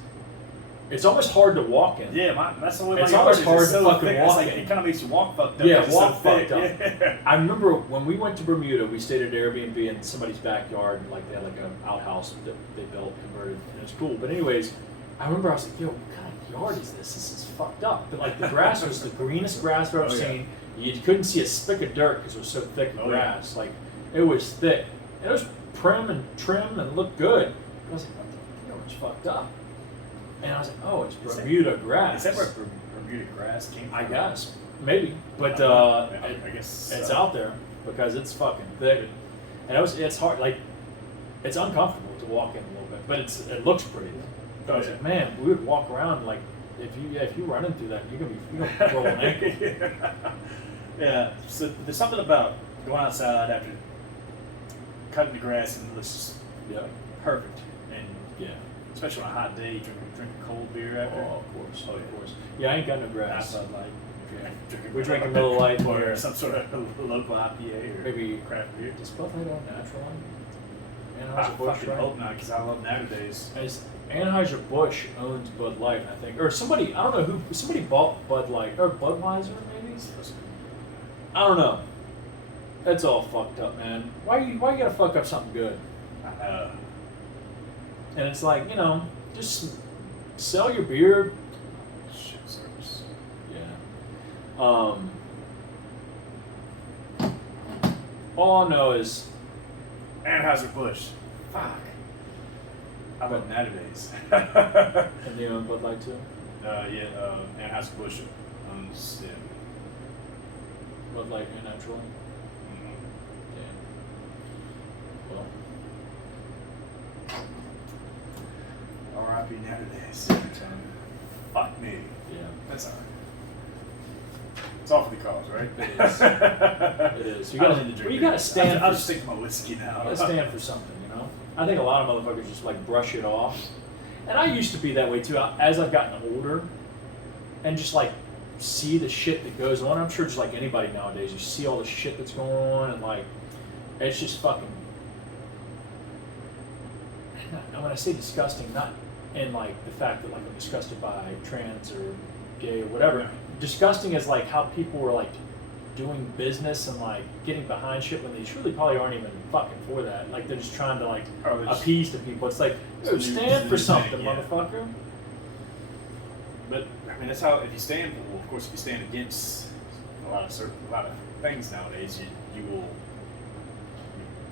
It's almost hard to walk in. Yeah, that's the way it's almost hard to fucking walk in. It kind of makes you walk fucked up. Yeah, walk fucked up. Yeah. I remember when we went to Bermuda, we stayed at Airbnb in somebody's backyard. Like they had like an outhouse that they built, converted, and it's cool. But anyways, I remember I was like, yo, what kind of yard is this? This is fucked up. But like the grass was the greenest grass I've ever seen. You couldn't see a speck of dirt because it was so thick of grass. Like it was thick. And it was prim and trim and looked good. I was like, what the yard was fucked up. And I was like, oh, it's Bermuda grass. Is that where Bermuda grass came from? I guess. Maybe. But I guess it's out there because it's fucking thick. And it's hard, like, it's uncomfortable to walk in a little bit, but it looks pretty. So I was like, man, we would walk around like if you running through that, you're gonna roll an ankle. Yeah. So there's something about going outside after cutting the grass and it looks perfect. And especially on a hot day, drink a cold beer after. Oh, of course. Yeah, I ain't got no grass. We're drinking Miller Miller Lite or some sort of local IPA or maybe craft beer. Does Bud Light own natural? I fucking hope not, because I love nowadays. Anheuser-Busch owns Bud Light, I think, or somebody. I don't know who. Somebody bought Bud Light or Budweiser, maybe. I don't know. That's all fucked up, man. Why you gotta fuck up something good? And it's like, just sell your beer. Shit service. Yeah. All I know is Anheuser-Busch. Fuck. I love nowadays. and they own Bud Light too. Anheuser-Busch owns them. Bud Light and natural. Mm-hmm. Yeah. Well. R.I.P. nowadays. Fuck me. Yeah. That's alright. It's all for the cause, right? It is. It is. You gotta stand. I'll just stick to my whiskey now. You gotta stand for something, I think a lot of motherfuckers just like brush it off, and I used to be that way too. As I've gotten older, and just like see the shit that goes on. I'm sure just like anybody nowadays, you see all the shit that's going on, and like it's just fucking. And when I say disgusting, not in like the fact that like I'm disgusted by trans or gay or whatever. Disgusting is like how people are like doing business and like getting behind shit when they truly probably aren't even fucking for that. Like they're just trying to like appease to people. It's like, dude, stand for something, motherfucker. But I mean, that's how. If you stand, well, of course, if you stand against a lot of things nowadays, you will.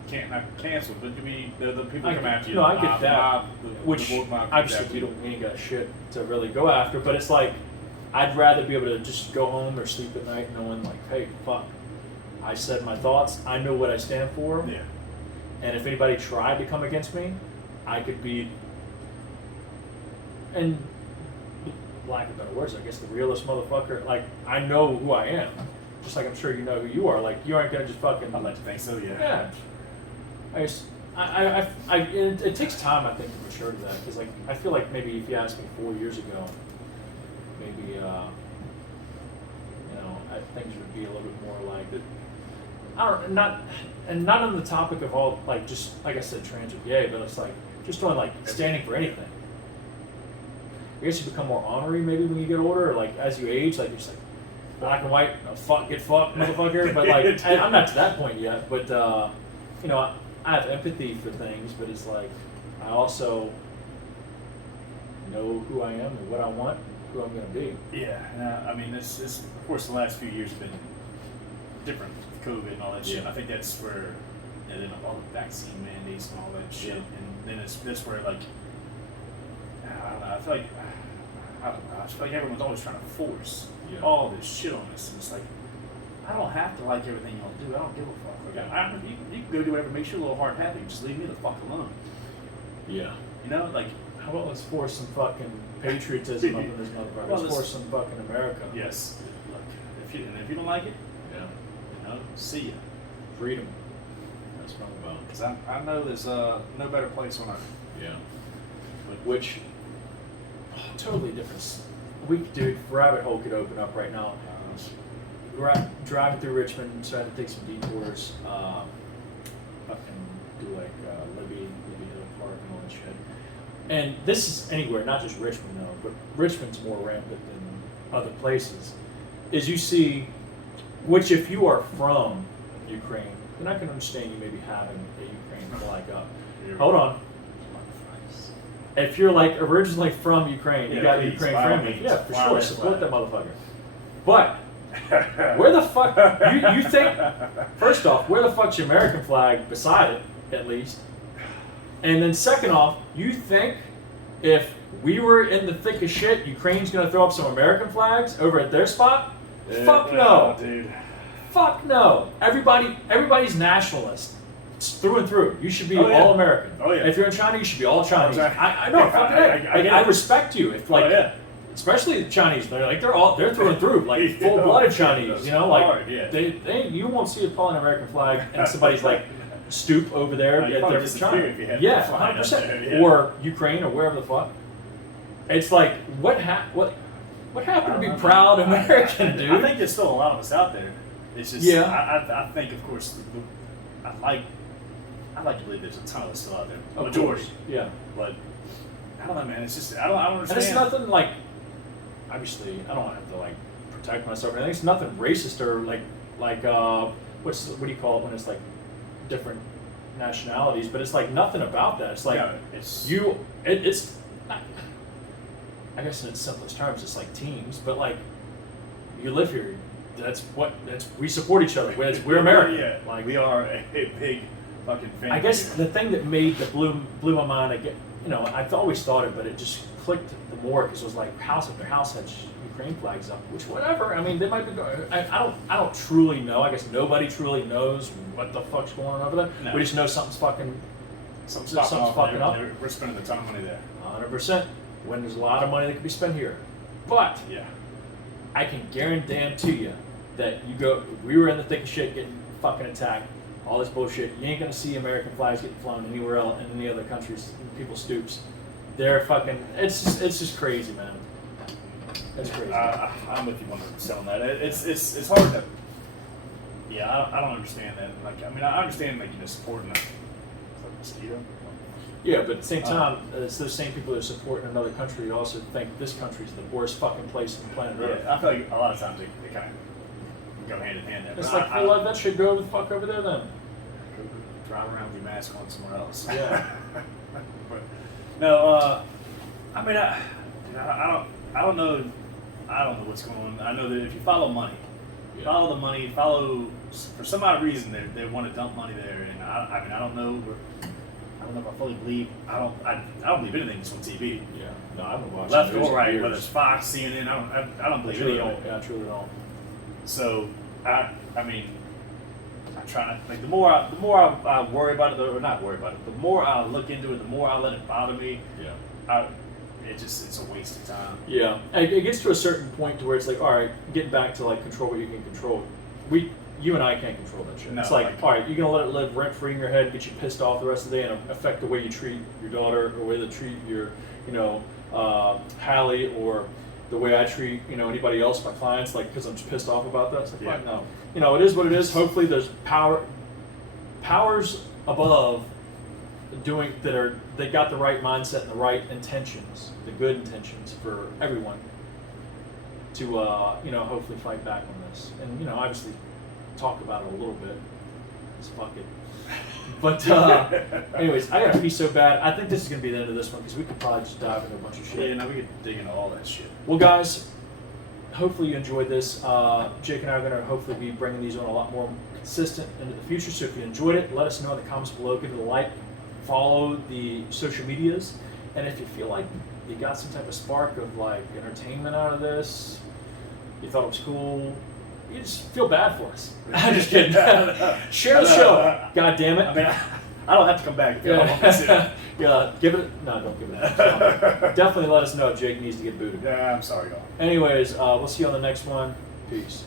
Can't not cancel, but I mean the people come after you. No, I get that. Which obviously we ain't got shit to really go after, but it's like I'd rather be able to just go home or sleep at night knowing like, hey, fuck, I said my thoughts. I know what I stand for. Yeah. And if anybody tried to come against me, I could be, and lack of better words, I guess the realest motherfucker. Like I know who I am, just like I'm sure you know who you are. Like you aren't gonna just fucking. I'd like to think so. Yeah. Yeah. It takes time, I think, to mature to that. Because, like, I feel like maybe if you asked me 4 years ago, maybe, things would be a little bit more like that. Not on the topic of all, like, just, like I said, trans or gay, but it's like, just on, like, standing for anything. I guess you become more honorary maybe when you get older, or, like, as you age, like, you're just like, black and white, get fucked, motherfucker. But, like, I'm not to that point yet, but, I have empathy for things, but it's like I also know who I am and what I want, who I'm going to be. Yeah, I mean, this of course the last few years have been different with COVID and all that shit. I think that's where, then all the vaccine mandates and all that shit, and then that's where like I don't know. I feel like everyone's always trying to force all this shit on us, and it's like I don't have to like everything y'all do. I don't give a fuck. Like, you can go do whatever makes you a little hard happy. Just leave me the fuck alone. Yeah. Like, how about let's force some fucking patriotism up in this motherfucker? Let's force some fucking America. Yes. Look, if you don't like it, see ya. Freedom. That's what I'm about. Because I know there's no better place on earth. Yeah. Which, totally different. Dude, rabbit hole could open up right now. Driving through Richmond, so I had to take some detours. Fucking do like Libby Hill Park and all that shit. And this is anywhere, not just Richmond though, but Richmond's more rampant than other places. Is you see, which if you are from Ukraine, then I can understand you maybe having a Ukraine flag up. Hold on. if you're like originally from Ukraine, you got a Ukraine by all family. means, Yeah, for fly sure. that Support flag. that motherfucker. But where the fuck you think? First off, where the fuck's your American flag beside it, at least? And then second off, you think if we were in the thick of shit, Ukraine's gonna throw up some American flags over at their spot? Fuck no, dude. Fuck no. Everybody's nationalist. It's through and through. You should be Oh, yeah. all American. Oh, yeah. If you're in China, you should be all Chinese. Exactly. I know. Fucking A. I respect you. If like, Oh, yeah. especially the Chinese, they're through and through, like Yeah. full-blooded Chinese. You know, like Hard, yeah. they you won't see a an American flag and somebody's like stoop over there No, you'd at probably their disappear if you had Yeah, one flying up 100%. there, yeah. Or Ukraine or wherever the fuck. It's like what happened to be proud American, dude? I think there's still a lot of us out there. It's just, Yeah. I think, of course, I'd like to believe there's a ton of us still out there. Of Majority. course. Yeah. But I don't know, man. It's just I don't understand. And it's nothing like, obviously, I don't have to like protect myself. I think it's nothing racist or like what do you call it when it's like different nationalities? But it's like nothing about that. It's like Yeah, it's it's not, I guess in its simplest terms, it's like teams. But like you live here, we support each other. We're American. Yeah, Like we are a big fucking family. I guess here. the thing that blew my mind, I've always thought it, but it just clicked the more because it was like house after house had Ukraine flags up, which whatever. I mean, they might be. I don't truly know. I guess nobody truly knows what the fuck's going on over there. No. We just know something's fucking Something's fucking up. We're spending a ton of money there. 100%. When there's a lot of money that could be spent here, but Yeah. I can guarantee to you that we were in the thick of shit getting fucking attacked, all this bullshit. You ain't gonna see American flags getting flown anywhere else in any other countries. People's stoops. They're fucking. It's just crazy, man. It's crazy. I'm with you 100% on that. It's hard to. Yeah, I don't understand that. Like, I mean, I understand like supporting. It's like mosquito. Yeah, but at the same time, it's those same people that are supporting another country who also think this country's the worst fucking place on planet Earth. Yeah, I feel like a lot of times they kind of go hand in hand there. It's But like, let that shit go the fuck over there then. drive around with your mask on somewhere else. Yeah. But no, I mean, I don't know. I don't know what's going on. I know that if you follow money, follow the money. For some odd reason they want to dump money there, and I mean I don't know. I don't know if I fully believe. I don't believe anything that's on TV. Yeah. No, I haven't watched Left news or in right, years. whether it's Fox, CNN. I don't I believe truly any of don't. it. Yeah, I truly don't. So I mean, I try to like the more I worry about it, or not worry about it, the more I look into it, the more I let it bother me. Yeah. It's a waste of time. Yeah, and it gets to a certain point to where it's like, all right, getting back to like control what you can control. You and I can't control that shit. No, it's like, all right, you're gonna let it live rent free in your head, get you pissed off the rest of the day, and affect the way you treat your daughter, or the way they treat your, Hallie, or the way I treat, anybody else, my clients, like, because I'm just pissed off about that. It's like, Yeah. no, it is what it is. Hopefully, there's powers above they got the right mindset and the right intentions, the good intentions for everyone to hopefully fight back on this, and obviously talk about it a little bit. Just fuck it. But anyways, I gotta pee so bad. I think this is gonna be the end of this one because we could probably just dive into a bunch of shit. Yeah, no, we could dig into all that shit. Well, guys, hopefully you enjoyed this. Jake and I are going to hopefully be bringing these on a lot more consistent into the future. So if you enjoyed it, let us know in the comments below. Give it a like, follow the social medias, and if you feel like you got some type of spark of like entertainment out of this, you thought it was cool, you just feel bad for us. I'm just kidding. Share the show. God damn it. I mean, I don't have to come back if you don't want me to. Yeah, give it. No, don't give it. Definitely let us know if Jake needs to get booted. Yeah, I'm sorry, y'all. Anyways, we'll see you on the next one. Peace.